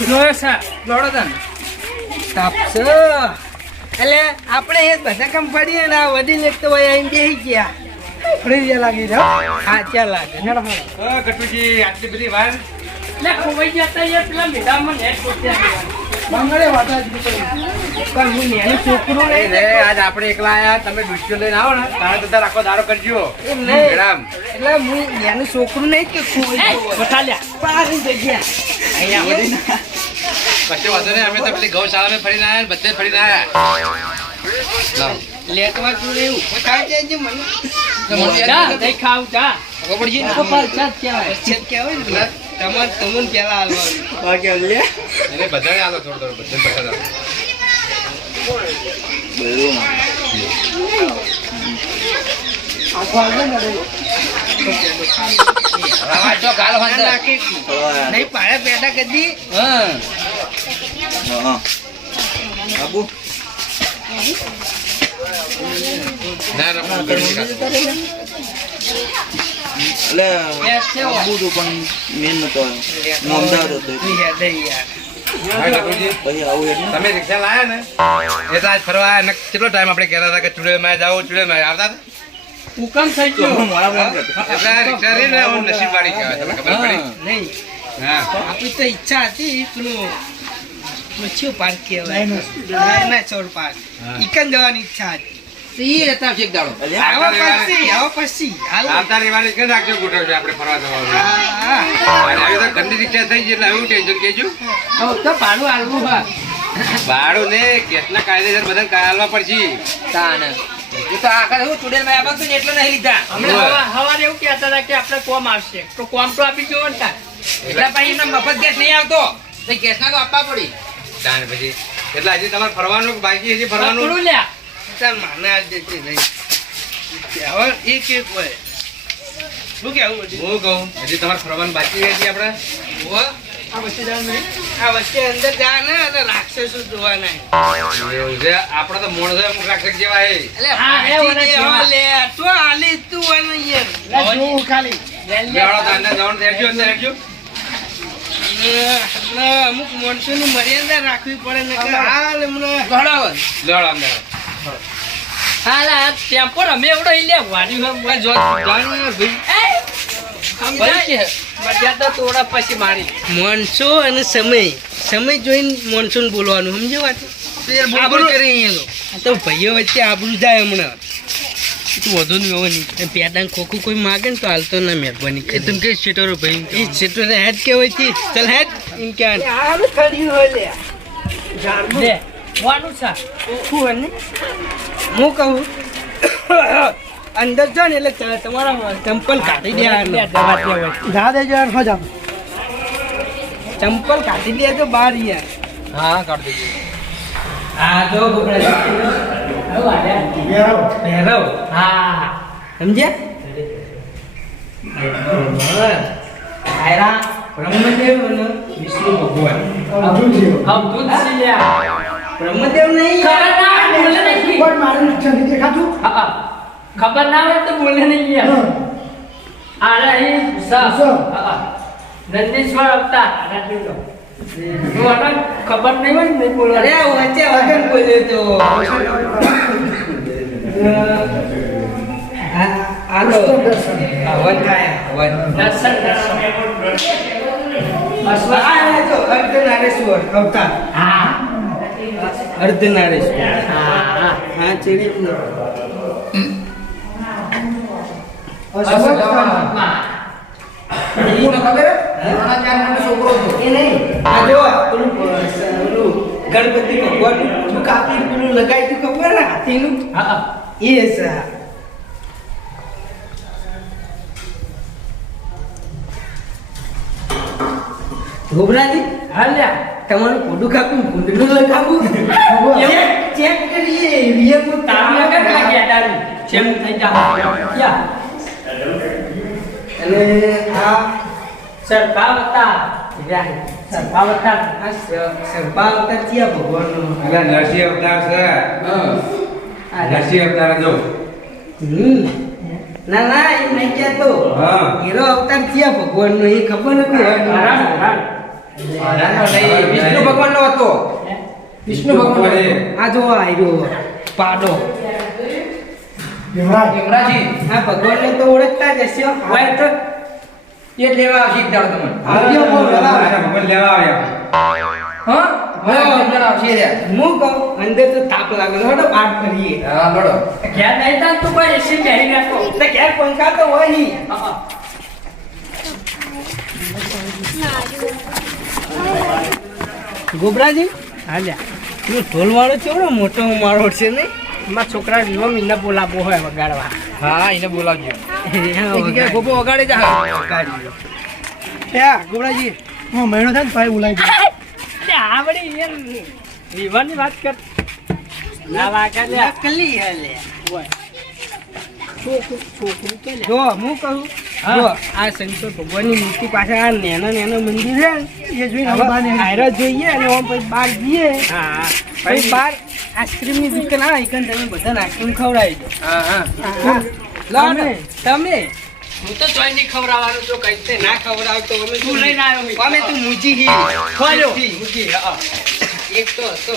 જોયો સા લોડો તને તાપસો એટલે આપણે એ બધા કામ પડીએ ને આ વડીલ એક તો ભાઈ આવીને બેસી ગયા ફરી ગયા લાગી જાઓ હા ત્યાં લાગે ગટુજી આટલી બધી વાર લે ખોવાઈ ગયા તા યાર પેલા મેદાનમાં નેટ પોત્યા બંગડે વાતા જ પણ હું નેનું છોકરું નહીં રે આજ આપણે એકલા આયા તમે દુશ્યો લઈને આવો ને તારે તો આખો દારો કરજો એમ નહીં મેડમ એટલે હું નેનું છોકરું નહીં કે ખોવાઈ પારી જગ્યા અહીંયા પછી વાંધો નહીં અમે તો પેલી ગૌશાળામાં ફરીને આયા ને બધે ફરીને આયા લેટવા જોડે એવું ખાઈ જાય છે મને જા દઈ ખાવ જા પડી ચાત કહેવાય ને તમને પેલા હાલવાનું બાકી લે એને બધાને આલો થોડો થોડો બધાને પકડ આવા તો ગાલ વાંધો નહીં પાડે પેડા કદી હા બાબુ ના ના ફોન કરી એટલે બાબુ તો પણ મેન નતો હું અમદાવાદ હતો પછી આવું એટલે તમે રિક્ષા લાયા ને એ તો આજ ફરવા આયા ને કેટલો ટાઈમ આપણે કહેતા હતા કે ચુડેલમાં જાઓ ચુડેલમાં આવતા હતા હુકમ થઈ ગયો મોડા ફોન કરતો એટલે આ રિક્ષા રહી ને હું નસીબવાળી કહેવાય તમને ખબર પડી નહીં હા આપણી તો ઈચ્છા હતી પેલું મચ્છીઓ પાર્ક કહેવાય ના ચોર પાર્ક ઈકન જવાની ઈચ્છા હતી આવો પછી હાલો આવતા રવિવારે કે રાખજો ગોઠવજો આપણે ફરવા જવાનું હા અને આવી તો ઘરની રિક્ષા થઈ ગઈ એટલે એવું ટેન્શન કેજો તો ભાડું હાલવું હા ભાડું ને ગેસના કાયદેસર બધા કાઢવા પડશે હમણાં હવારે એવું કહેતા હતા કે આપણે કોમ આવશે તો કોમ તો આપી જવો ને તાર. તાણ પછી એટલે હજી તમારે ફરવાનું બાકી હજી ફરવાનું થોડું લ્યા. ચાલ માને આ દેતી નહીં હવે એક એક હોય શું કેવું બધું હું કહું હજી તમારે ફરવાનું બાકી હજી આપણે આ વચ્ચે અંદર જા ને અને રાક્ષસો જોવાના એવું છે આપણે તો મોણસો અમુક રાક્ષસ જેવા હે હા, એ ઓલા જેવા. લે તો હાલી તું અને યાર લે, જોવું ખાલી. બેવાડો તો અંદર જવાનું રહેજો અંદર રહેજો એટલે અમુક માણસોની મર્યાદા રાખવી પડે ને કે હાલ એમને લડ અંદર હા, લા, ટેમ્પો રમે એવડો ઈ લે, વાડી હોય, જો ભાઈ કે મર્યાદા તોડા પછી મારી માણસો અને સમય જોઈને માણસોને બોલવાનું સમજો વાત આબરૂ કરી અહીંયા તો ભાઈઓ વચ્ચે આબરૂ જાય હમણાં તું વધુ નહીં હવે નહીં પેડા ખોખું કોઈ માગે ને તો હાલતો ના મહેરબાની કરી તમે કઈ સેટરો ભાઈ એ સેટરો હેડ કેવાય છે ચાલ હેડ એમ ક્યાં લે વાનું છે હું કહું અંદર જો ને એટલે તમારા ચંપલ કાઢી દેવાનું જા દેજો યાર હો જા ચંપલ કાઢી દે તો બહાર યાર હા કાઢ દેજો હા જો ભેરવ હા સમજ્યા આયરા બ્રહ્મદેવ અને વિષ્ણુ ભગવાન દૂધ સી લ્યા. બ્રહ્મદેવ નહીં ખબર ના હોય તો બોલે નહીં. કોઈ મારું નુકસાન નહીં દેખાતું હા, ખબર ના હોય તો બોલે નહીં યાર. આરે અહીં સ. હા, નંદીશ્વર અવતાર. આના જોઈ લો. જો આને ખબર નહીં હોય ને નહીં બોલે. અરે વચ્ચે વગન બોલ્યો તો હાલો હવન થાય હવન દર્શન અર્ધનારેશ્વર અવતાર હા અર્ધનારેશ્વર હા હા ચેડી ગણપતિ ભગવાન નું કાપી પેલું લગાઈ તું ખબર ને હાથીનું હા એ છે ગોબરાજી હાલ્યા તમારું કોડું કાપી કુંડનું લગાવું ચેક કરીએ રિયલ માં તારું લગન લાગ્યા તારું જેમ થઈ જા યા અને આ સરપાવતા સરપાવતા આ સંભા અવતાર થયા ભગવાનનો એટલે નરસિંહ અવતાર છે નરસિંહ અવતાર જો ના ના એમ નહીં કહેતો હા હીરો અવતાર થયા ભગવાનનો એ ખબર નથી વિષ્ણુ ભગવાન નો હતો. વિષ્ણુ ભગવાન આ જો આવ્યો પાડો યમરાજી આ ભગવાનને તો ઓળખતા જ હશે હોય તો એ જ લેવા આવશે એક દાડો તમને. ભગવાન લેવા આવ્યા. હા ભગવાન આવશે રે. હું કહું અંદર તો તાપ લાગે હડો બહાર ફરીએ હા બડો. ઘેર નહીં તાન તું કોઈ એસી પહેરી નાખો. તો ઘેર પંખા તો હોય નહીં હા. ગોબરાજી હાલ્યા તું ઢોલ વાળો કેવડો મોટો મારો છે ને મારા છોકરા મમ્મીને બોલાવો હોય વગાડવા. હા એને બોલાવજો. વગાડી. ગોપો વગાડે જા. ગોબરાજી હું મહિનો થાય ને ભાઈ બોલાવી તે આ વળી યાર વિવાહની વાત કર. ના વાગા લે. નકલી હાલે છોકરી કે લે. જો હું કહું હા. જો આ શંકર ભગવાનની મૂર્તિ પાસે આ નાના મંદિર છે ને, એ જોઈને આયરા જોઈએ અને આમ પછી બહાર જઈએ હા પછી બહાર આઈસ્ક્રીમની દુકાન આવે એકન તમે બધા નાખીને ખવડાવી દો. હા હા. તમે હું તો જોઈ નહીં ખવડાવવાનું જો કઈ તે ના ખવડાવ તો અમે તું લઈને આવ્યો અમે તું મૂજી હી ખોલ્યો. મૂજી હા એક તો હતો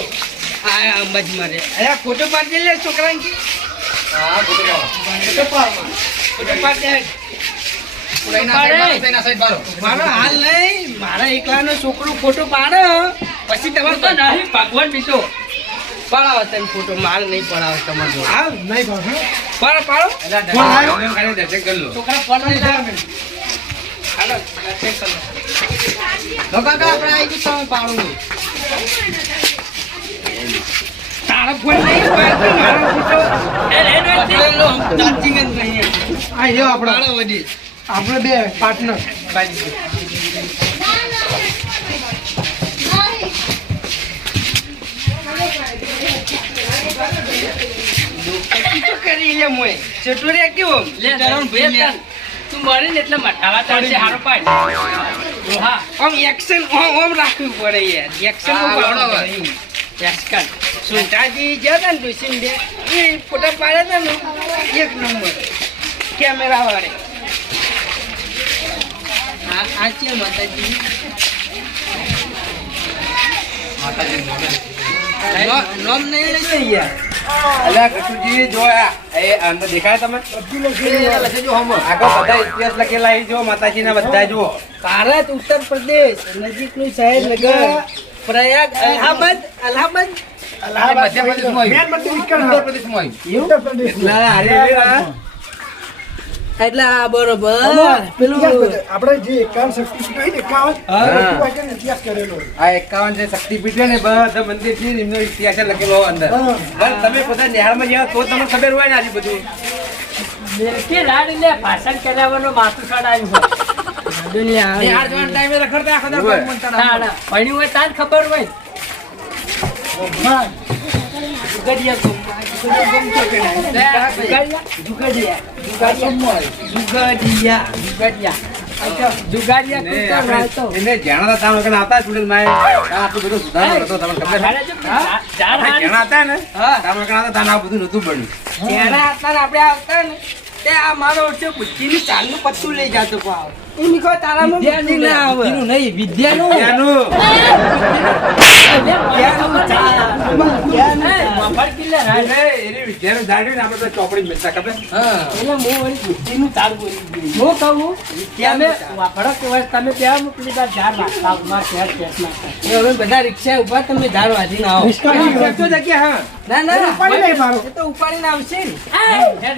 આ અંબાજી મારે અરે ફોટો પાડી લે છોકરાને કી હા બોલો. ફોટો પાડી મારો હાલ નહીં મારા એકલાનો છોકરો ફોટો પાડે પછી હું તો તમારે નહીં ભગવાન બીજો. પડાવો તમે ફોટો માલ નહીં પડાવો તમારો હા નહીં પાડો પાડો દર્શન કરી લો. છોકરા પડો નહીં હાલો દર્શન કરો આપણે આવી ગયું તમે પાડો નહીં તારા ફોન નહીં પાડતો મારો ફોટો ચાર્જિંગ જ નહીં આ લ્યો આપણો વડી આપણે બે પાર્ટનર કરી લે મોય ચટોરી કેવો લે તું મળી ને એટલે મઠાવા તળશે હારો પાડ. હા આમ એક્શન ઓમ રાખવું પડે યાર એક્શન હા, બરાબર બરાબર. એક્શન સુંટાજી જતા ને ડુસીન દે એ ફોટા પાડે ને એક નંબર કેમેરા વાળે આ છે માતાજી નામ નહીં લઈ યાર અલ્યા કૃષ્ણજી જો એ અંદર દેખાય તમે આગળ બધા ઇતિહાસ લખેલા અહીં જો માતાજીના બધા જુઓ. ભારત ઉત્તર પ્રદેશ નજીકનું શહેર નગર પ્રયાગ અલ્હાબાદ મધ્યપ્રદેશમાં આવ્યું. ઉત્તરપ્રદેશમાં આવ્યું. એટલે હારી એવી એટલે આ બરોબર પેલું આપણે જે 51 શક્તિપીઠ હોય ને 51 હા. ઇતિહાસ કરેલો હોય. આ 51 જે શક્તિપીઠ છે ને બધા મંદિર છે ને એમનો ઇતિહાસ લખેલો હોય અંદર. પણ તમે બધા નિહાળમાં ગયા તો તમને ખબર હોય ને આજે બધું. કે લાડ લે ભાષણ કરાવવાનો માથું ચડાવ્યું હોય. નિહાળ જોવાના ટાઈમે રખડતા આખો દાડો હોય. મન ચડાવવાનું. ના ના ભણ્યું હોય તાર ખબર હોય. જુગાડિયા કૂતરો રાયતો. એને જાણતા તા વગર આવતા સ્ટુડન્ટ માં આટલું બધું સુધારો હતો તમને ખબર છે? ચાર હારી. જાણા હતા ને હા. તા વગર આવતા તા આ બધું નતું બન્યું. જેના હતા ને આપણે આવતા ને તે આ મારો છે બુદ્ધિની ચાલનું પત્તું લઈ જતો પાવ એની કોઈ તારામાં બુદ્ધિ ના આવે નહીં વિદ્યાનું ત્યાંનું મફત કિલ્લે રાય. એની વિદ્યાનું જાણ્યું ને આપણે તો ચોપડી મેળતા ખબર? એટલે હું વળી બુદ્ધિનું ચાલ બોલી હું કહું તમે વાપરો કે વર્ષ તમે ત્યાં મોકલી દા ઝાડ વાગતા માર શહેર શેઠમાં. એ હવે બધા રિક્ષા ઉભા તમે ધાર વાજીને આવો તો જગ્યા હા ના ના ઉપાડી લઈ મારો. એ તો ઉપાડીને આવશે ને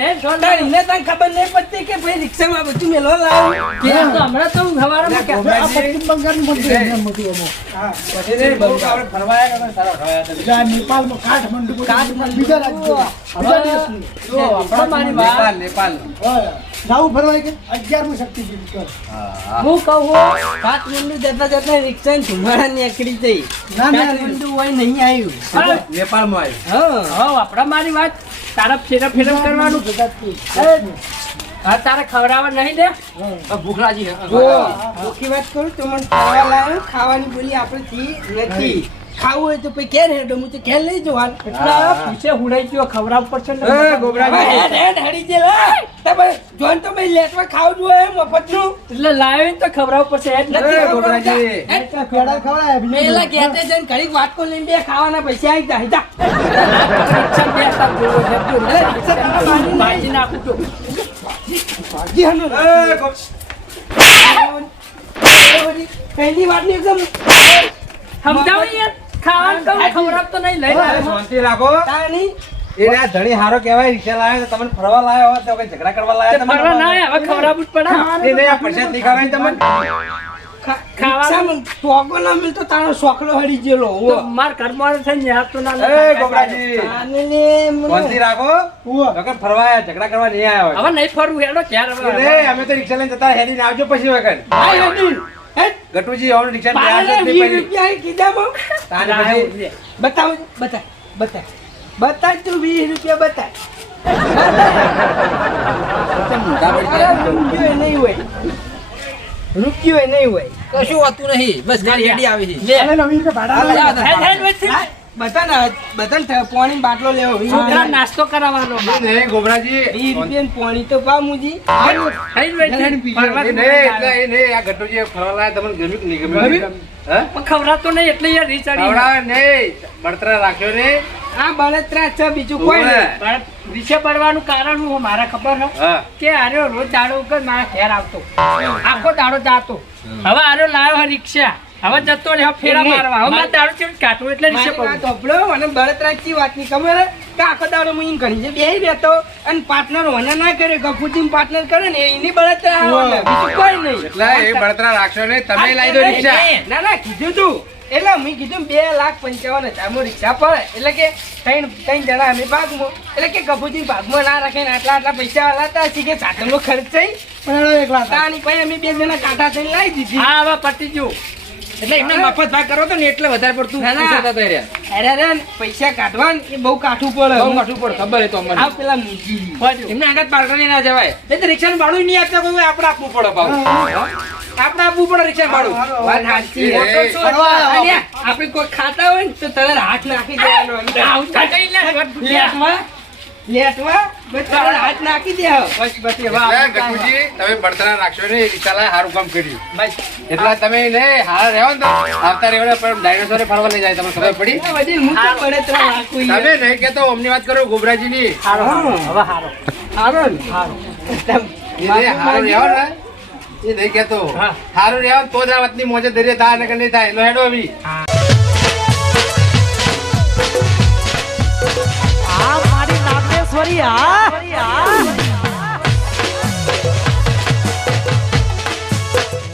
હે, જોર તાર એને તને ખબર નહીં પડતી કે ભાઈ રિક્ષામાં બધું મેલો લાવ કે આ તો હમણાં તો હું સવારમાં કહેતો. આ પશ્ચિમ બંગાળનું મંદિર છે, મોટું અમુક. હા. પછી ને બહુ આપણે ફરવા આવ્યા કરતા સારા ફરવા આવ્યા હતા. બીજા નેપાળમાં કાઠમંડુ બીજા રાજ્યો બીજા દેશનું. જો આપણો મારી વાત નેપાલ નેપાલ હા. જાવું ફરવાય કે 11મું શક્તિપીઠ કર. હું કહું કાઠમંડુ જતા જતા રિક્ષા ધુમાડા નીકળી જઈ ના, ના. કાઠમંડુ હોય નહીં આવ્યું નેપાળમાં આવ્યું. હા હવે આપણા મારી વાત તારા ફેરમ ફેરમ કરવાનું. હા તારે ખવડાવવા નહીં દે. ભૂખ લાગી હે. જો ચોખ્ખી વાત કરું તો મને ખાવા લાવ્યો ખાવાની બોલી આપણે નથી ખાવું હોય તો પછી ઘેર હેડો હું તો ઘેર લઈ જવાનું એટલે પીછે હુડાઈ ગયો ખવડાવ પડશે ને. એ ગોબરાજી. હેડ હેડ હડી જેલા તમે જોન તો ભાઈ લેટમાં ખાવું જોઈએ મફતનું એટલે લાવ્યો ને તો ખવડાવ પડશે. એ જ નથી એ ખબર ગોબરાજી. હેડ પેડા ખવડાય બીજું પેલા ઘેટે જઈને ઘડીક વાટકો લઈને બે ખાવાના પૈસા આવી જાય જા. રિક્ષા બે હતા, બોલો, હેપી. ભાઈજીને આપું છું. ભાગી હનો પહેલી વાત ની એકદમ સમજાવો યાર, ખાવાનું કહું, ખવડાવતો નહીં, લઈ અરે શાંતિ રાખો તાની એને આ ધણી હારો કહેવાય રિક્ષા લાવ્યો તો તમને ફરવા લાવ્યો હોત તો કઈ ઝઘડા કરવા લાવ્યા ફરવા ના આવે, હવે ખવડાવવું જ પડે. એ નહીં આ પ્રસાદ નહીં ખાવાય તમને ખાવાનું ટોકો ના મિલતો તારો શોખલો હરી ગયેલો તો માર ઘરમાં થઈને હાથ તો ના એ લાગે. ગોબરાજી શાંતિ રાખો વગર ફરવા આયા ઝઘડા કરવા નહીં આયા હોય હવે નહીં ફરવું, હેડો ક્યારે હવે. એ નહીં, અમે તો રિક્ષા લઈને જતા હેડીને આવજો પછી વગર ગટુજી આવવાનું રિક્ષા ને બારે બેહાડજો જ 20 નહીં પછી. રૂપિયા કીધામાં તાને પછી બતાવ બતાવ તું 20 રૂપિયા બતાવ રૂપિયો નહીં હોય કશું હોતું નહીં બસ ખાલી હેડી આવી છે લે. અને નવીન કે ભાડા લે. લાગે. હેડ, હેડ, વચ્ચે. બધાને પાણી બાટલો લેવો 20 છોકરા રૂપિયા નાસ્તો કરાવવાનો. નહીં ગોબરાજી 20 રૂપિયા પાણી તો પામુજી હેડ, વચ્ચે. ફરવા એ નહીં, એટલે એ નહીં, આ ગટુજી ફરવા લાવ્યા તમને ગમ્યું કે નહીં ગમ્યું હા પણ ખવડાવતો નહીં એટલે યાર રીચાડી. ખવડાવે નહીં બળતરા રાખ્યો ને આ બળતરા છે બીજું કોઈ નહીં પણ વિશે પડવાનું કારણ હું મારા ખબર છે હા કે આર્યો રોજ દાડો ઉપર મારા ઘેર આવતો, આખો દાડો જાતો. હવે આર્યો લાવ્યો છે રિક્ષા, હવે જતો રહ્યો ફેરા મારવા. હવે મારે દાડો કેવી કાઢવું એટલે વિશે મારી વાત પડવું. સાંભળો અને બળતરા ચી વાતની ખબર હે? કે આખો દાડો હું ઈન ઘણી છે બેહી રહેતો અને પાર્ટનર હોના ના કરે ગફુજી પાર્ટનર કરે ને એની બળતરા આવવાના, બીજું કોઈ નહીં. એટલે એ બળતરા રાખશો ને તમે લાવી દો રિક્ષા ના ના કીધું તું એટલે મેં કીધું 2,55,000 માં રિક્ષા પડે એટલે કે ત્રણ જણા અમે ભાગમાં એટલે કે ગફુજી ભાગમાં ના રાખે ને આટલા પૈસા હલાતા હશે કે સાધનનો ખર્ચ થઈ પણ એકલા હતા. તાની પછી અમે 2 જણા કાંઠા થઈને લાવી દીધી. હા હવે પતી ગયું. એટલે એમને મફત ભાગ કરો તો ને એટલે વધારે પડતું ના, ના. પૂછાતા હતા રહ્યા. અરે રે પૈસા કાઢવા ને એ બહુ કાઠું પડે બહુ કાઠું પડે, ખબર છે તો અમને. આ પેલા મૂકી હોજો. એમને આગળ પાર્ટનર ના જવાય એ તો રિક્ષાનું ભાડું નહીં આપતા કોઈ આપણે આપવું પડે ભાવ આપણે આપવું પડે રિક્ષા ભાડું વાત સાચી છે. મોટો છો. અલ્યા, આપણે કોઈ ખાતા હોય ને તો તરત હાથ નાખી દેવાનો અંદર. આવું થાય કઈ લે. લેટવા બસ તરત હાથ નાખી દે બસ બસ એવા એટલે ગટુજી તમે બળતરા રાખશો ને એ રિક્ષાલાએ સારું કામ કર્યું એટલે તમે ને હારા રહેવો ને તો આવતા રહેવાના પણ ડાયનોસોરે ફરવા લઈ જાય તમને ખબર પડી બધી હું તો બળતરા રાખું યાર. તમે નહીં કેતો અમની વાત કરો ગોબરાજીની હારો, હવે હારો. હારો ને? એ નહીં હારું રહેવો ને એ નહીં કેતો હારું રહેવો ને તો જ આ વાતની મોજે ધૈર્ય થાય ને કે નહીં થાય લો હેડો આવી આ મારી નાગેશ્વરી આ